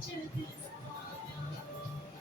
जग सारा।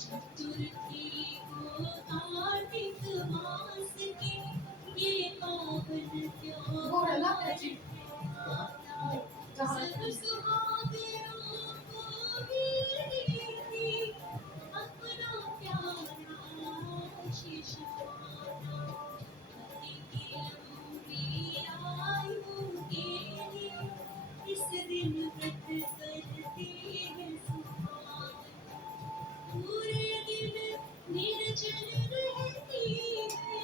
चतुर्थी को कार्तिक मास के ये पावन त्योहार सब सुहागनों को भी अपना प्यारा शीश नवाना। पति की लंबी आयु के लिए इस दिन व्रत करते हैं सुहागन। पूरे दिन निर्जल रहती है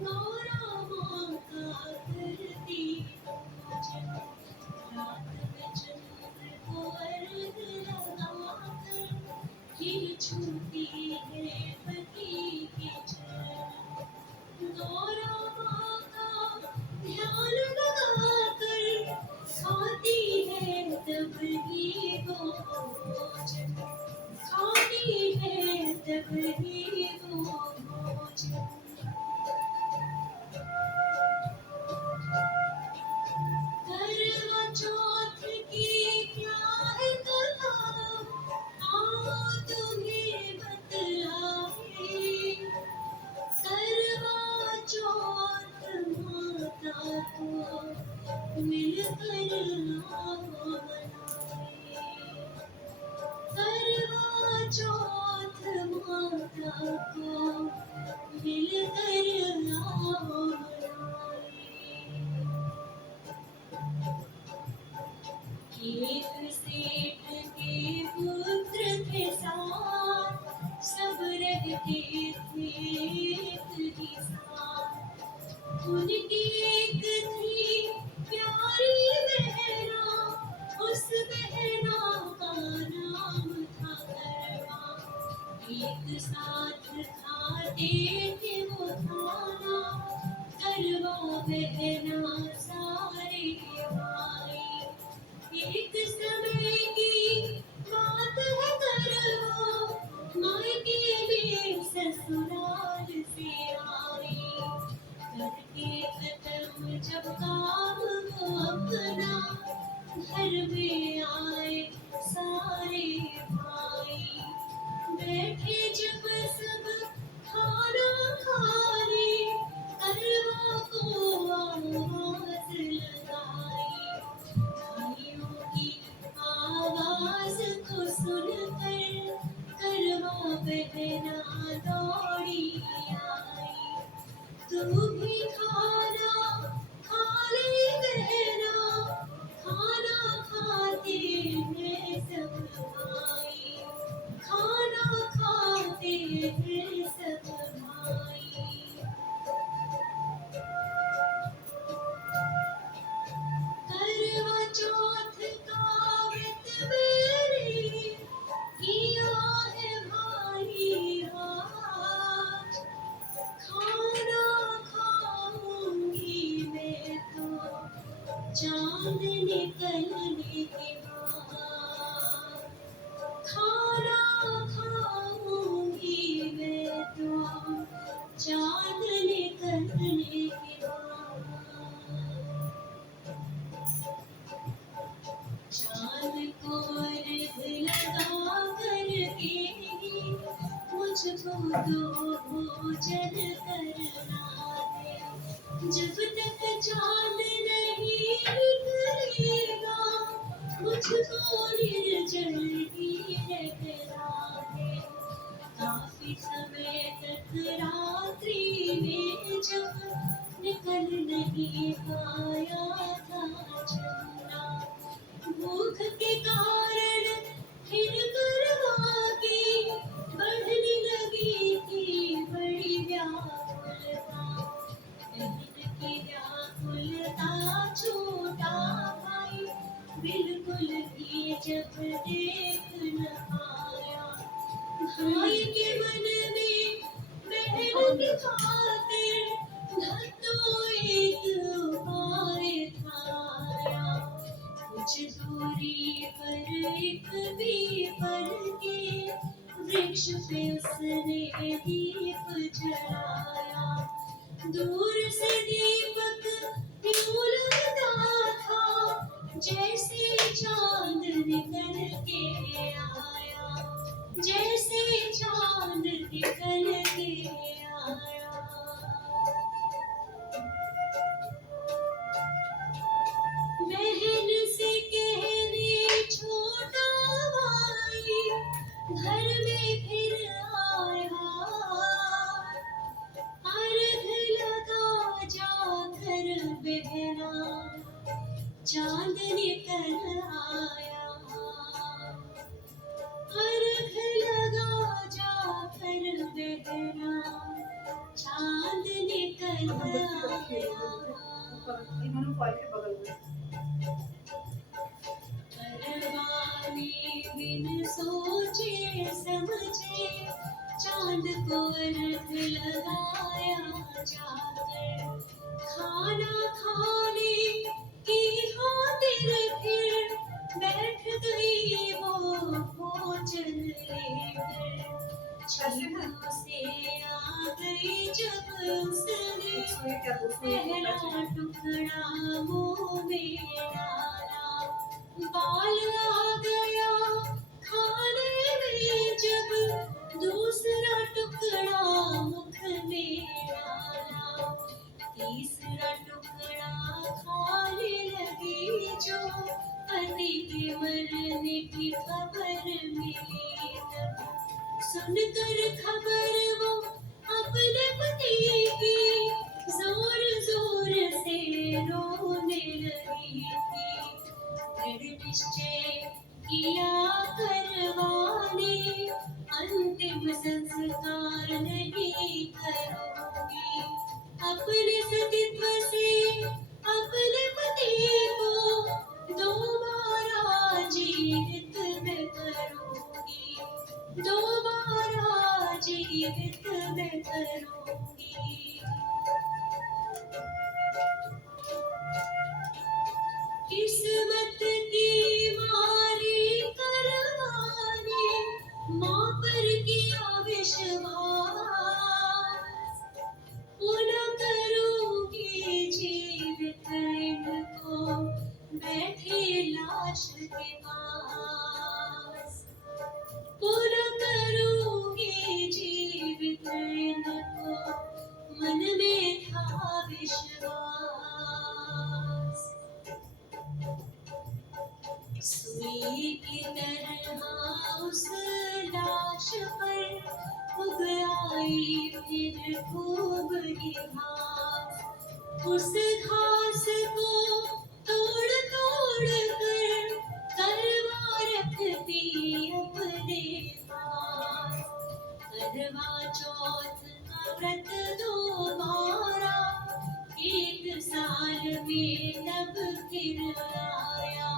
गौरा माँ का करती पूजन। रात में चंद्र को अर्घ लगाकर फिर छूती है पति के चरण। गौरा माँ का ध्यान लगाकर खाती है तब ही वो भोजन। खाती है तब ही वो भोजन। करवा चौथ की क्या है कथा, आओ तुम्हें बतलाए। करवा चौथ माता को मिलकर आओ मनाए। करवा चौथ माता को मिलकर आओ मनाए। एक सेठ के पुत्र थे साथ, सब रहते थे एक ही साथ। उनकी एक थी प्यारी बहना, उस बहना का नाम था करवा। एक साथ खाते थे वो खाना, करवा बहना सारे भाई। एक समय की बात है करवा, मायके में ससुराल से आई। करके खत्म जब काम वो अपना, घर में आए सारे भाई। बैठे जब सब खाना खाने, करवा को आवाज लगाई। भाइयों की आवाज को सुनकर करवा बहना दौड़ी आई। तू भी खाना खा ले बहना, खाना खाते हैं सब भाई। खाना खाते हैं सब भाई। करवा चौथ का व्रत मैंने किया है भाई आज। खाना खाऊंगी मैं तो चांद निकलने के बाद। खाना खाऊंगी मैं तो चांद निकलने के बाद। चांद को अर्घ लगा करके मुझको दो भोजन करना है। जब तक चांद नहीं निकलेगा, मुझको निर्जल ही रहना है। काफी समय तक रात्रि में जब निकल नहीं पाया था चंदा, भूख के कारण फिर करवा की बढ़ने लगी थी बड़ी व्याकुलता। बहन की व्याकुलता छोटा भाई बिल्कुल भी जब देख न पाया। भाई के मन में बहन की खातिर धत्तो एक उपाय था। कुछ दूरी पर एक पीपल के वृक्ष पे उसने दीप जलाया। दूर से दीपक यूं लगता था जैसे चांद निकल के आया। फॉइल के बगल में। परवाने बिन सोचे समझे चांद को अर्घ लगाया जाकर, खाना खाने की खातिर फिर बैठ गई वो भोजन लेकर। छीनों से आ गई जब उसने पहला टुकड़ा मुंह में डाला, बाल आ गया खाने में जब दूसरा टुकड़ा मुख में डाला, तीसरा टुकड़ा खाने लगी जो पति के मरने की खबर मिली तब, सुनकर खबर वो अपने पति की जोर जोर से रोने लगी थी। दृढ़ निश्चय किया करवाने, अंतिम संस्कार नहीं करोगी, अपने सतीत्व से अपने पति को दोबारा जीवित में करूंगी, दोबारा जीवित में करूंगी। किस्मत की मारी करवाने माँ पर किया विश्वास, पुनः करूंगी जीवित इनको बैठे लाश के पास, पुनः करूंगी जीवित इनको मन में था विश्वास। सुई की तरह उस लाश पर उग आई फिर खूब ही घास, उस घास को तोड़ तोड़ कर करवा रखती अपने पास। करवा चौथ का व्रत दोबारा एक साल में तब फिर आया,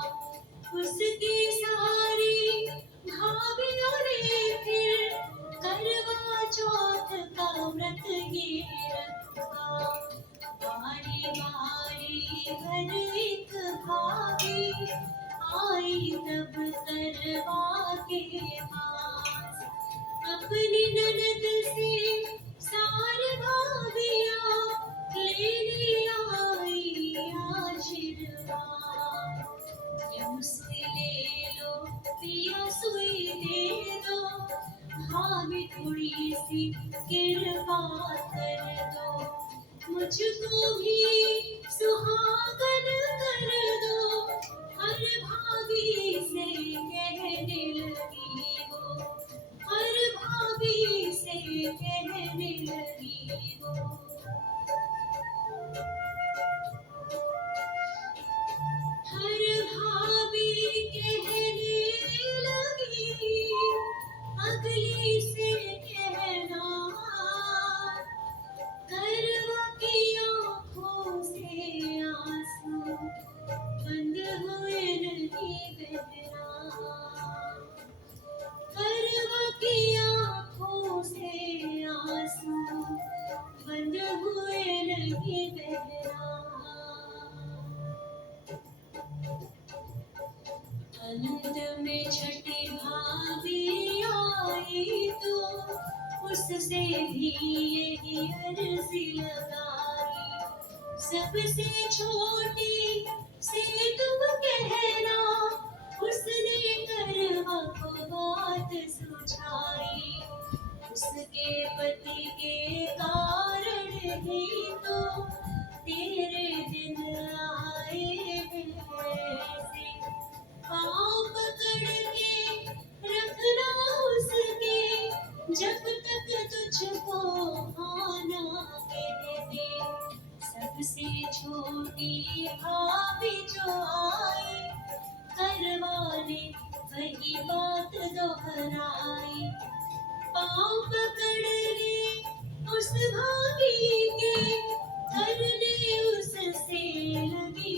उसकी सारी भाभीयों ने फिर करवा चौथ का व्रत ये रखा। बारी बारी हर एक भाभी आई तब करवा के पास, अपनी ननद से सारी भाभियाँ लेने आई आशीर्वाद। यूं सुई ले लो पिया सुई दे दो, भाभी थोड़ी सी कृपा कर दो, मुझको भी सुहागन कर दो, हर भाभी से कहने लगी वो, हर भाभी से कहने लगी वो। हर भाभी कहने लगी अगली से कहना, करवा की आँखों से आंसू बंद हुए नहीं बहना, करवा की आँखों से आंसू बंद हुए नहीं बहना। अंत में छठी भाभी आई तो उससे भी यही अर्जी लगाई, सबसे छोटी से तुम कहना, उसने करवा को बात सुझाई, उसके पति के कारण ही तो तेरे दिन आए हैं ऐसे, पाँव पकड़ के रखना उसके जब तक तुझको आना कहते। सबसे छोटी भाभी जो आई करवाने वही बात दोहराई, पाँव पकड़ ले उस भाभी के करने उससे लगी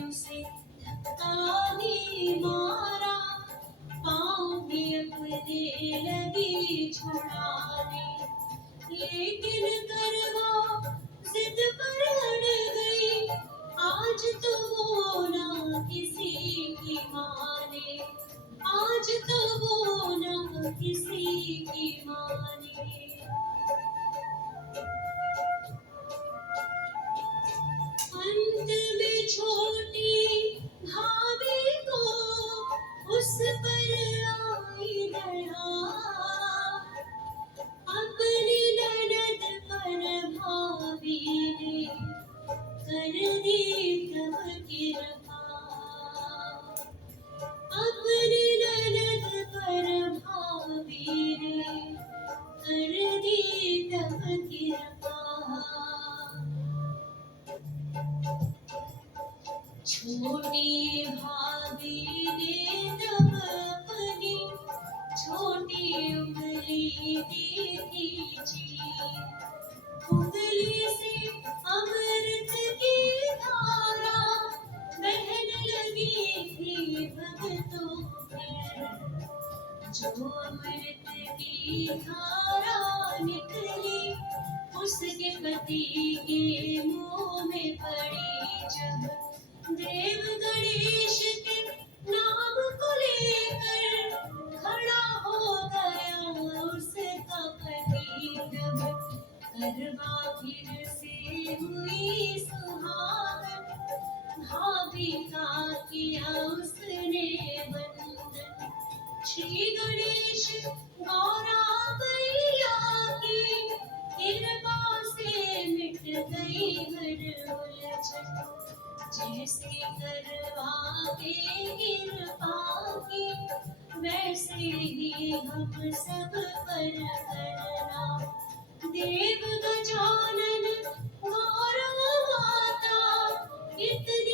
उसे धक्का भी मारा, पाँव भी अपने लगी छुड़ाने, लेकिन करवा जिद पर अड़ गई, आज तो वो ना किसी की माने, आज तो वो ना किसी की माने। अंत में छोटी भाभी को उस पर आई दया, अपनी ननद पर भाभी ने कर दी तब कृपा, अपनी ननद पर भाभी ने कर दी तब कृपा। छोटी भाभी ने तब अपनी छोटी उंगली दी थी जी, उंगली से अमृत की धारा बहने लगी थी भक्तों में, जो अमृत की धारा निकली उसके पति के मुंह में पड़ी जब, देव गणेश के नाम को लेकर खड़ा हो गया उसका पति तब, करवा फिर से हुई सुहागन, भाभी का किया उसने वंदन, श्री गणेश गौरा मैया की कृपा से मिट गई हर उलझन, जैसे करवा के कृपा की वैसे ही हम सब पर करना, देव गजानन गौरव माता इतनी